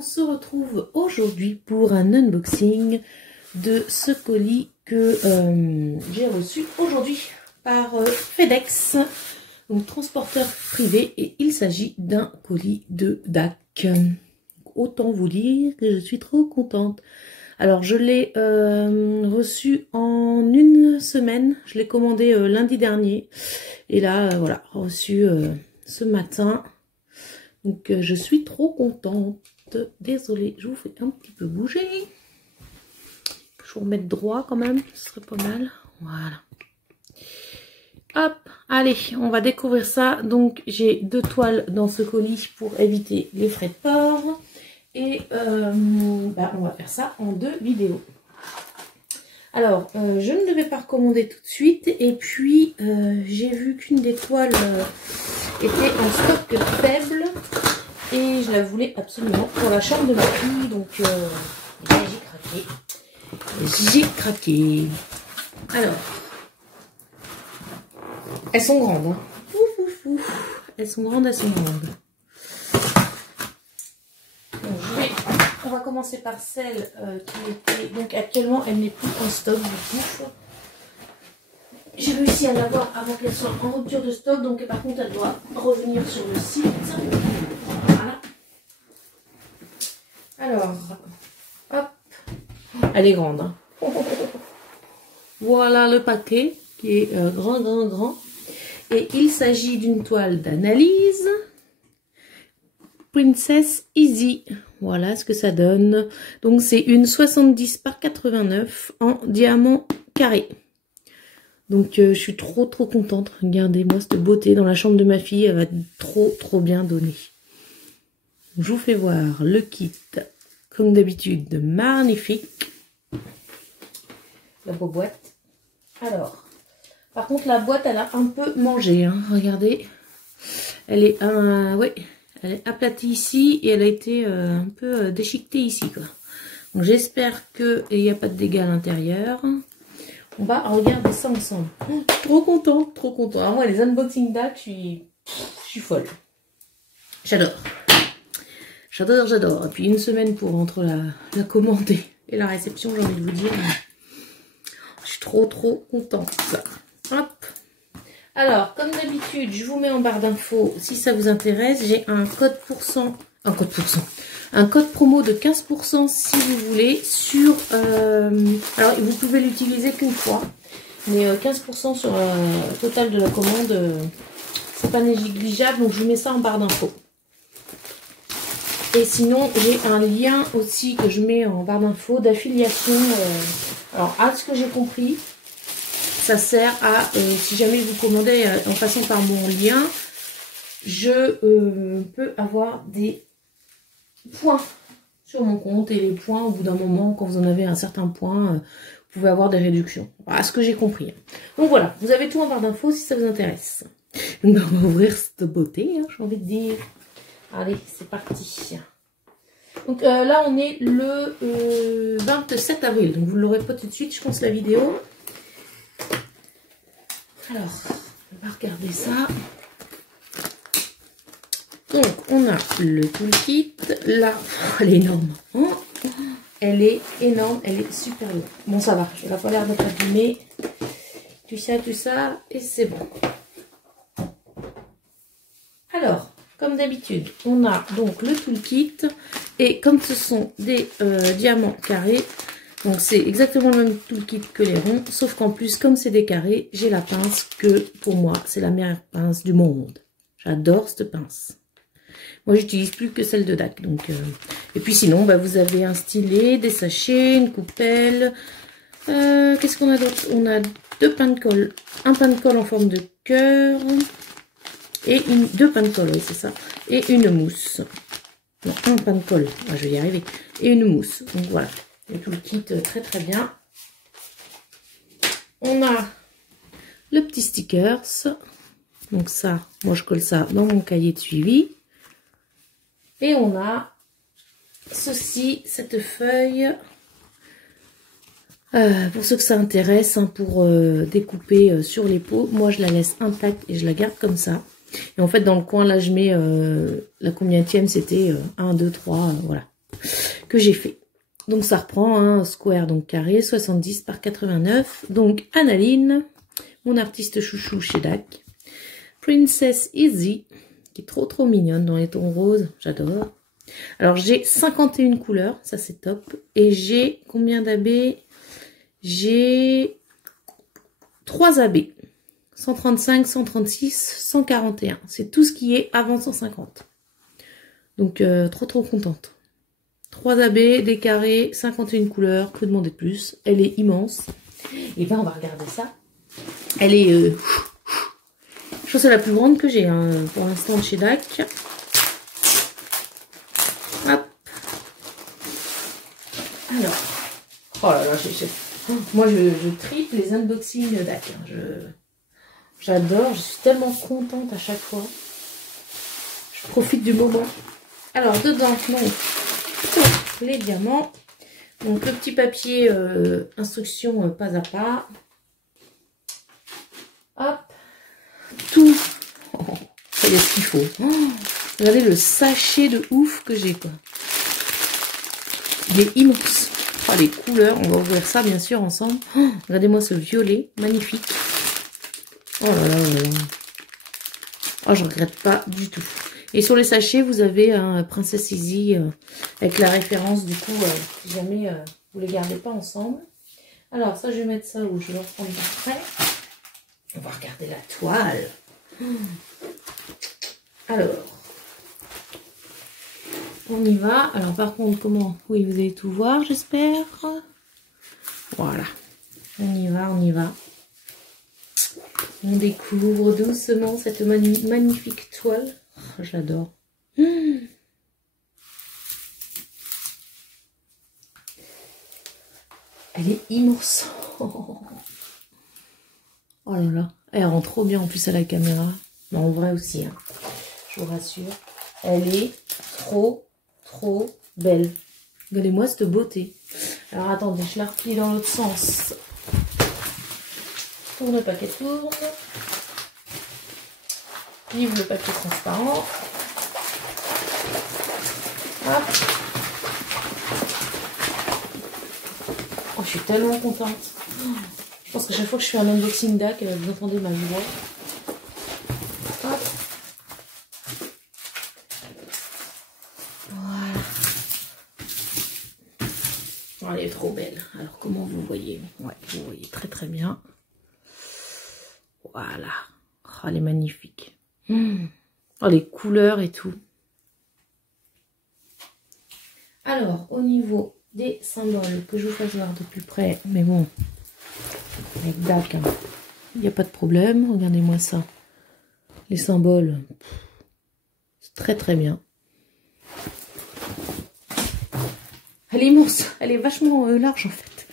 on se retrouve aujourd'hui pour un unboxing de ce colis que j'ai reçu aujourd'hui par FedEx, donc transporteur privé, et il s'agit d'un colis de DAC. Autant vous dire que je suis trop contente. Alors je l'ai reçu en une semaine, je l'ai commandé lundi dernier et là voilà, reçu ce matin. Donc je suis trop contente. Désolée, je vous fais un petit peu bouger. Je vous remette droit quand même, ce serait pas mal. Voilà. Hop, allez, on va découvrir ça. Donc j'ai 2 toiles dans ce colis pour éviter les frais de port. Et on va faire ça en 2 vidéos. Alors, je ne devais pas recommander tout de suite. Et puis, j'ai vu qu'une des toiles était en stock faible. Et je la voulais absolument pour la chambre de ma fille. Donc, j'ai craqué. J'ai craqué. Alors, elles sont grandes. Hein. Ouf, ouf, ouf. Elles sont grandes, elles sont grandes. On va commencer par celle qui était, donc actuellement elle n'est plus en stock du coup. J'ai réussi à l'avoir avant qu'elle soit en rupture de stock, donc par contre elle doit revenir sur le site. Voilà. Alors, hop, elle est grande. Hein. Voilà le paquet qui est grand. Et il s'agit d'une toile d'analyse Princess Easy. Voilà ce que ça donne. Donc c'est une 70 par 89 en diamant carré. Donc je suis trop contente. Regardez-moi cette beauté dans la chambre de ma fille. Elle va trop bien donner. Je vous fais voir le kit. Comme d'habitude, magnifique. La beau boîte. Alors, par contre la boîte elle a un peu mangé. Hein. Regardez. Elle est elle est aplatie ici et elle a été un peu déchiquetée ici, quoi. Donc j'espère qu'il n'y a pas de dégâts à l'intérieur. On va regarder ça ensemble. Trop contente. Alors moi les unboxings DAC, je suis folle. J'adore. Et puis une semaine pour entre la commande et la réception, j'ai envie de vous dire. Je suis trop contente. Hop. Alors, comme d'habitude, je vous mets en barre d'infos si ça vous intéresse. J'ai un code promo de 15% si vous voulez sur... alors, vous pouvez l'utiliser qu'une fois, mais 15% sur le total de la commande, c'est pas négligeable, donc je vous mets ça en barre d'infos. Et sinon, j'ai un lien aussi que je mets en barre d'infos d'affiliation. Alors, à ce que j'ai compris, ça sert à, si jamais vous commandez en passant par mon lien, je peux avoir des points sur mon compte. Et les points, au bout d'un moment, quand vous en avez un certain point, vous pouvez avoir des réductions. Voilà ce que j'ai compris. Donc voilà, vous avez tout en barre d'infos si ça vous intéresse. Donc on va ouvrir cette beauté, hein, j'ai envie de dire. Allez, c'est parti. Donc là, on est le 27 avril. Donc vous ne l'aurez pas tout de suite, je pense, la vidéo. Alors, on va regarder ça. Donc, on a le toolkit. Là, elle est énorme. Oh, elle est énorme, elle est super lourde. Bon, ça va, je n'ai pas l'air d'être abîmée. Tout ça, et c'est bon. Alors, comme d'habitude, on a donc le toolkit. Et comme ce sont des diamants carrés, donc c'est exactement le même toolkit que les ronds, sauf qu'en plus, comme c'est des carrés, j'ai la pince que, pour moi, c'est la meilleure pince du monde. J'adore cette pince. Moi, j'utilise plus que celle de DAC. Donc, et puis sinon, vous avez un stylet, des sachets, une coupelle. Qu'est-ce qu'on a d'autre? On a 2 pains de colle. Un pain de colle en forme de cœur. Et 2 pains de colle, oui, c'est ça. Et une mousse. Non, un pain de colle. Moi, je vais y arriver. Et une mousse. Donc voilà. Et tout le kit très bien. On a le petit stickers. Donc ça, moi je colle ça dans mon cahier de suivi. Et on a ceci, cette feuille. Pour ceux que ça intéresse, hein, pour découper sur les pots. Moi je la laisse intacte et je la garde comme ça. Et en fait dans le coin là je mets la combienième, c'était 1, 2, 3, voilà. que j'ai fait. Donc ça reprend un square, donc carré, 70 par 89. Donc Analine, mon artiste chouchou chez DAC. Princess Easy, qui est trop mignonne dans les tons roses, j'adore. Alors j'ai 51 couleurs, ça c'est top. Et j'ai combien d'AB? J'ai 3 AB. 135, 136, 141. C'est tout ce qui est avant 150. Donc trop contente. 3 AB, des carrés, 51 couleurs, que demander de plus. Elle est immense. Et ben on va regarder ça. Elle est... je pense que c'est la plus grande que j'ai hein, pour l'instant de chez DAC. Hop. Alors. Oh là là, moi je tripe les unboxings DAC. Hein. J'adore, je suis tellement contente à chaque fois. Je profite du moment. Alors dedans, donc, les diamants. Donc le petit papier instruction pas à pas. Hop. Tout. Oh, ça y est ce qu'il faut. Oh, regardez le sachet de ouf que j'ai quoi. Il est immense. Oh, les couleurs, on va ouvrir ça bien sûr ensemble. Oh, regardez-moi ce violet, magnifique. Oh là là là là. Oh, je regrette pas du tout. Et sur les sachets, vous avez un Princess Easy avec la référence du coup, si jamais vous les gardez pas ensemble. Alors ça, je vais mettre ça où je vais le reprendre après. On va regarder la toile. Alors, on y va. Alors par contre, comment? Oui, vous allez tout voir, j'espère. Voilà. On y va, on y va. On découvre doucement cette magnifique toile. Oh, j'adore. Elle est immense. Oh là là. Elle rend trop bien en plus à la caméra. Mais en vrai aussi. Hein. Je vous rassure. Elle est trop belle. Regardez-moi cette beauté. Alors attendez, je la replie dans l'autre sens. Tourne le paquet, tourne. Livre le papier transparent. Hop. Oh, je suis tellement contente. Je pense que chaque fois que je fais un unboxing DAC, vous entendez ma voix. Hop. Voilà. Oh, elle est trop belle. Alors comment vous voyez? Ouais, vous voyez très bien. Voilà. Oh, elle est magnifique. Oh, les couleurs et tout. Alors, au niveau des symboles, que je vous fasse voir de plus près, mais bon, avec DAC, il n'y a pas de problème. Regardez-moi ça. Les symboles, c'est très bien. Elle est immense, elle est vachement large en fait.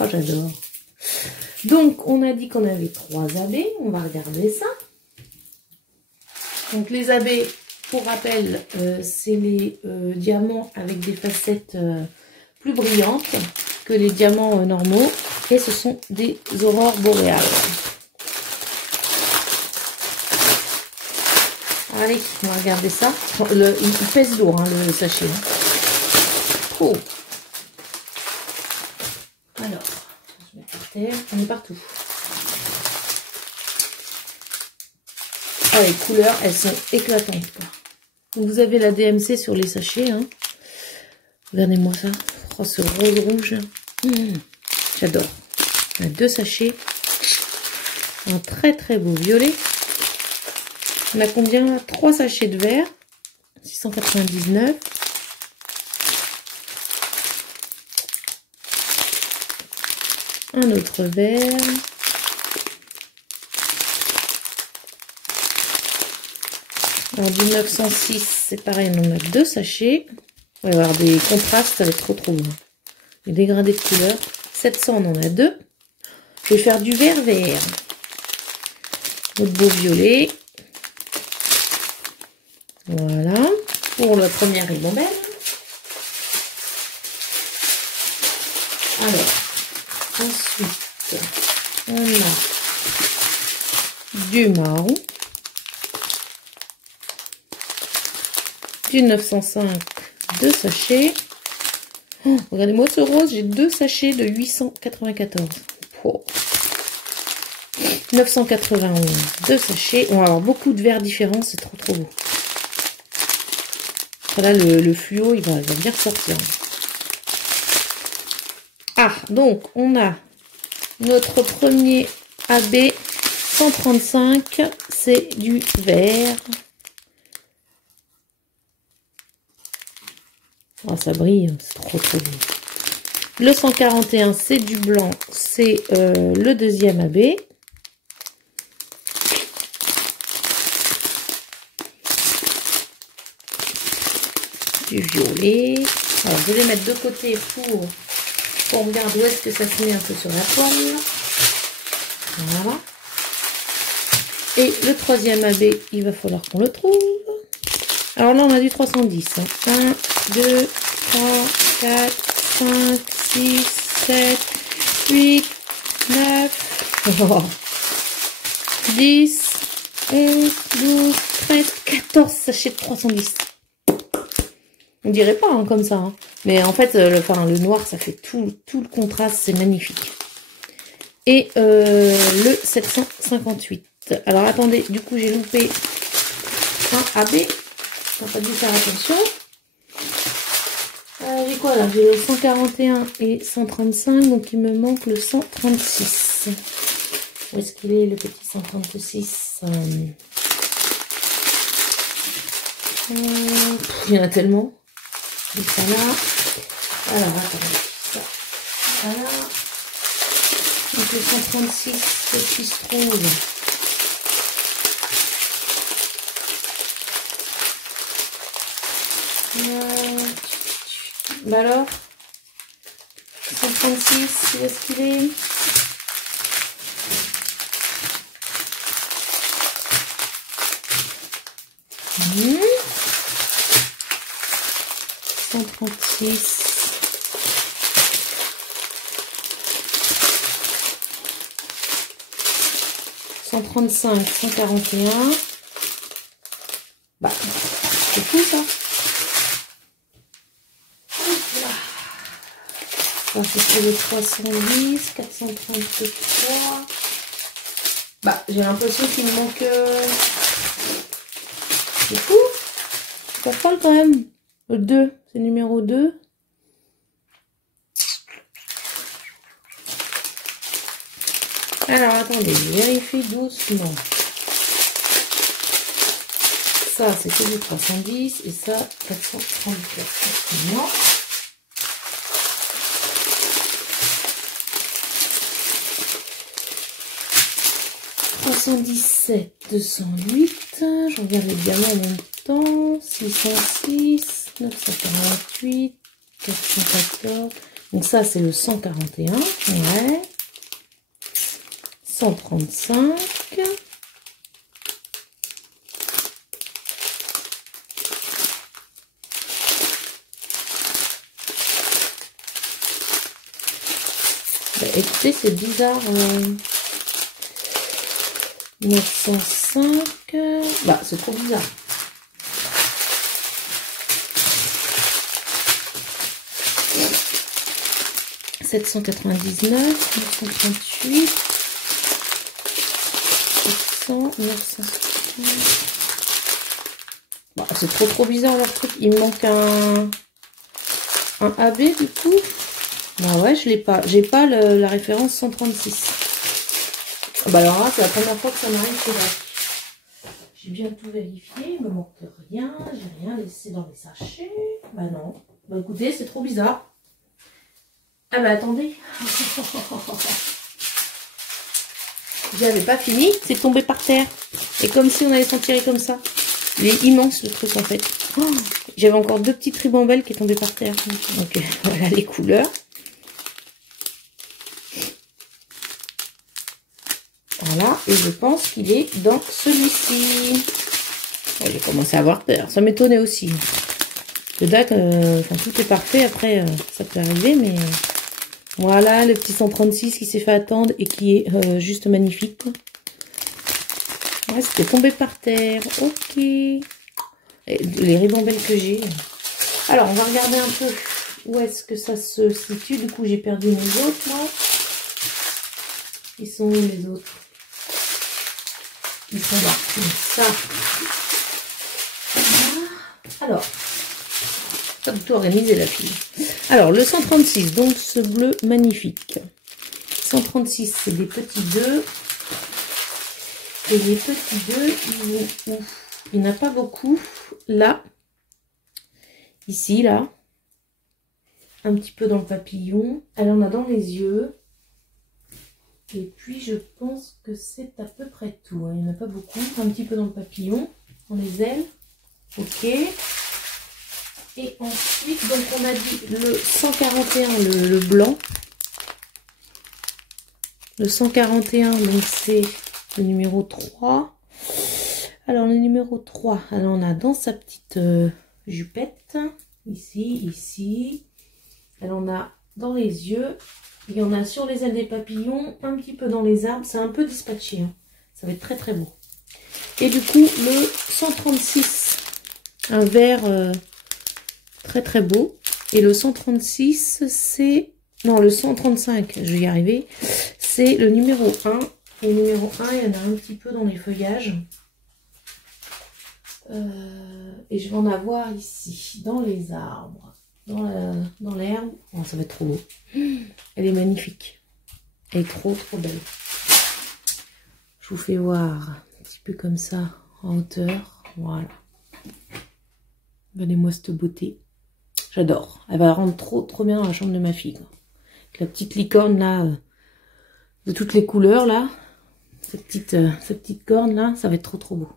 Oh, j'adore. Donc, on a dit qu'on avait 3 AB, on va regarder ça. Donc les AB, pour rappel, c'est les diamants avec des facettes plus brillantes que les diamants normaux. Et ce sont des aurores boréales. Allez, on va regarder ça. Il pèse lourd, hein, le sachet. Oh. Alors, je mets par terre. On est partout. Oh, les couleurs, elles sont éclatantes. Donc, vous avez la DMC sur les sachets. Hein. Regardez-moi ça. Oh, ce rose rouge. J'adore. On a 2 sachets. Un très beau violet. On a combien? 3 sachets de vert. 699. Un autre vert. Alors du 906, c'est pareil, on a 2 sachets. On va avoir des contrastes, ça va être trop beau. Des dégradés de couleurs. 700, on en a 2. Je vais faire du vert. Notre beau violet. Voilà. Pour la première ribambelle. Alors, ensuite, on a du marron. Du 905 2 sachets. Oh, regardez-moi ce rose, j'ai 2 sachets de 894. Oh. 991, 2 sachets. On va avoir beaucoup de verres différents, c'est trop beau. Là, le fluo, il va bien ressortir. Ah, donc, on a notre premier AB 135, c'est du vert. Oh, ça brille, c'est trop beau. Le 141, c'est du blanc, c'est le deuxième AB. Du violet. Alors, je vais les mettre de côté pour regarder où est-ce que ça se met un peu sur la toile. Voilà. Et le troisième AB, il va falloir qu'on le trouve. Alors là, on a du 310. 1, 2, 3, 4, 5, 6, 7, 8, 9, 10, 11, 12, 13, 14 sachets de 310. On dirait pas hein, comme ça. Hein. Mais en fait, le noir, ça fait tout le contraste. C'est magnifique. Et le 758. Alors, attendez. Du coup, j'ai loupé un AB. On n'a pas dû faire attention. J'ai quoi là? J'ai le 141 et 135. Donc, il me manque le 136. Où est-ce qu'il est, le petit 136? Il y en a tellement. Et ça là. Alors, attendez. Ça. Voilà. Donc le 136 qui se trouve. Bah alors. 136, où est-ce qu'il est? Mmh. 136. 135, 141. Bah, c'est fou ça. Ça, c'était le 310, 433. Bah, j'ai l'impression qu'il me manque... C'est fou. Ça parle quand même. Le 2, c'est le numéro 2. Alors, attendez, je vérifie doucement. Ça, c'était du 310 et ça, 434. Non. 317, 208. Je regarde les diamants en même temps. 606, 948, 414. Donc ça, c'est le 141. Ouais. 135. Bah, écoutez, c'est bizarre. 905. Bah, c'est trop bizarre. « 799, 938, 700, 960. Bah, c'est trop bizarre leur truc. Il me manque un AB du coup. Bah ouais, je l'ai pas. J'ai pas la référence 136. Bah alors là, c'est la première fois que ça m'arrive, c'est vrai. J'ai bien tout vérifié, il me manque rien, j'ai rien laissé dans les sachets. Bah non. Bah écoutez, c'est trop bizarre. Ah bah attendez. J'avais pas fini, c'est tombé par terre. Et comme si on allait s'en tirer comme ça. Il est immense le truc en fait. Oh, j'avais encore 2 petites ribambelles qui tombaient par terre. Donc voilà les couleurs. Voilà, et je pense qu'il est dans celui-ci. J'ai commencé à avoir peur, ça m'étonnait aussi. Le DAC, tout est parfait, après ça peut arriver, mais voilà le petit 136 qui s'est fait attendre et qui est juste magnifique. Ouais, c'était tombé par terre, ok. Et les ribambelles que j'ai, Alors, on va regarder un peu où est-ce que ça se situe. Du coup, j'ai perdu mes autres, moi. Ils sont où, les autres? Ils sont là. Donc, ça. Alors, pas du tout organisé, la fille. Alors, le 136, donc ce bleu magnifique. 136, c'est des petits 2. Et les petits 2, ils vont où? Il n'y en a pas beaucoup. Là. Ici, là. Un petit peu dans le papillon. Elle en a dans les yeux. Et puis, je pense que c'est à peu près tout. Il n'y en a pas beaucoup. Un petit peu dans le papillon. Dans les ailes. Ok. Et ensuite, donc on a dit le 141, le blanc. Le 141, donc c'est le numéro 3. Alors, le numéro 3, alors on a dans sa petite jupette. Ici, ici. Elle en a dans les yeux. Il y en a sur les ailes des papillons, un petit peu dans les arbres. C'est un peu dispatché. Hein. Ça va être très très beau. Et du coup, le 136, un vert très très beau. Et le 136, c'est... Non, le 135, je vais y arriver. C'est le numéro 1. Et le numéro 1, il y en a un petit peu dans les feuillages. Et je vais en avoir ici, dans les arbres. Dans l'herbe. Oh, ça va être trop beau. Elle est magnifique. Elle est trop trop belle. Je vous fais voir un petit peu comme ça en hauteur. Voilà. Regardez-moi cette beauté. J'adore. Elle va rendre trop trop bien dans la chambre de ma fille. Quoi. Avec la petite licorne là, de toutes les couleurs là. Cette petite corne là, ça va être trop trop beau.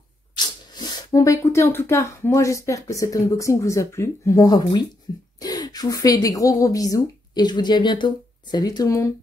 Bon bah écoutez, en tout cas, moi j'espère que cet unboxing vous a plu. Moi oui. Je vous fais des gros bisous et je vous dis à bientôt. Salut tout le monde.